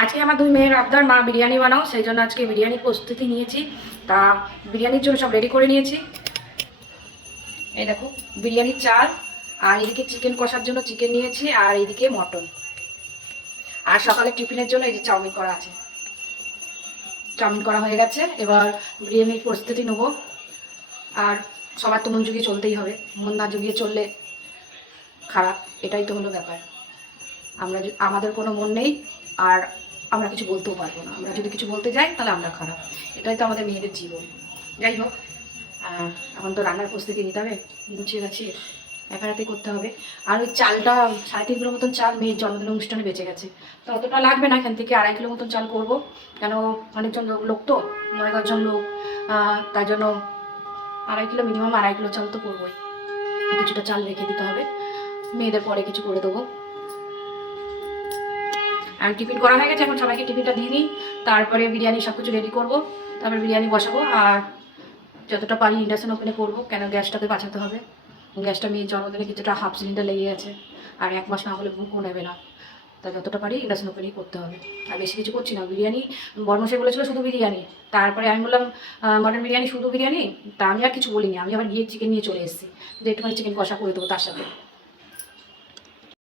আজকে আমার দুই মেয়ের আবদার মা বিরিয়ানি বানাও, সেই জন্য আজকে বিরিয়ানির প্রস্তুতি নিয়েছি। তা বিরিয়ানির জন্য সব রেডি করে নিয়েছি। এই দেখো বিরিয়ানির চাল, আর এদিকে চিকেন কষার জন্য চিকেন নিয়েছি, আর এইদিকে মটন। আর সকালে টিফিনের জন্য এই যে চাউমিন করা আছে। চাউমিন করা হয়ে গেছে, এবার বিরিয়ানির প্রস্তুতি নেবো। আর সবার তো মন জুগিয়ে চলতেই হবে, মন না জুগিয়ে চললে খারাপ, এটাই তো হলো ব্যাপার। আমাদের কোনো মন নেই, আর আমরা কিছু বলতেও পারবো না। আমরা যদি কিছু বলতে যাই তাহলে আমরা খারাপ, এটাই তো আমাদের মেয়েদের জীবন। যাই হোক, এখন তো রান্নার প্রস্তুতি নিতে হবে, গুছিয়ে গাছিয়ে একা রাতেই করতে হবে। আর ওই চালটা 3.5 কিলো মতন চাল মেয়ের জন্মদিন অনুষ্ঠানে বেঁচে গেছে, তো অতটা লাগবে না, এখান থেকে 2.5 কিলো মতন চাল করবো। কেন অনেকজন লোক তো, 9-10 জন লোক, তাই জন্য 2.5 কিলো, মিনিমাম 2.5 কিলো চাল তো করবোই। কিছুটা চাল রেখে দিতে হবে, মেয়েদের পরে কিছু করে দেবো। আর টিফিন করা হয়ে গেছে, এখন সবাইকে টিফিনটা দিয়ে নিই, তারপরে বিরিয়ানি সব কিছু রেডি করবো, তারপরে বিরিয়ানি বসাবো। আর যতটা পারি ইন্ডাকশন ওপেনে করবো, কেন গ্যাসটাকে বাঁচাতে হবে। গ্যাসটা মেয়ের জন্মদিনে কিছুটা হাফ সিলিন্ডার লেগে গেছে, আর 1 মাস না হলে বুকও নেবে না, তাই যতটা পারি ইন্ডাকশন ওপেনেই করতে হবে। আর বেশি কিছু করছি না। বিরিয়ানি বর্মশাই বলেছিল শুধু বিরিয়ানি, তারপরে আমি বললাম মটন বিরিয়ানি শুধু বিরিয়ানি, তা আমি আর কিছু বলিনি। আমি আবার গিয়ে চিকেন নিয়ে চলে এসেছি, যে একটুখানি চিকেন কষা করে দেবো তার সাথে।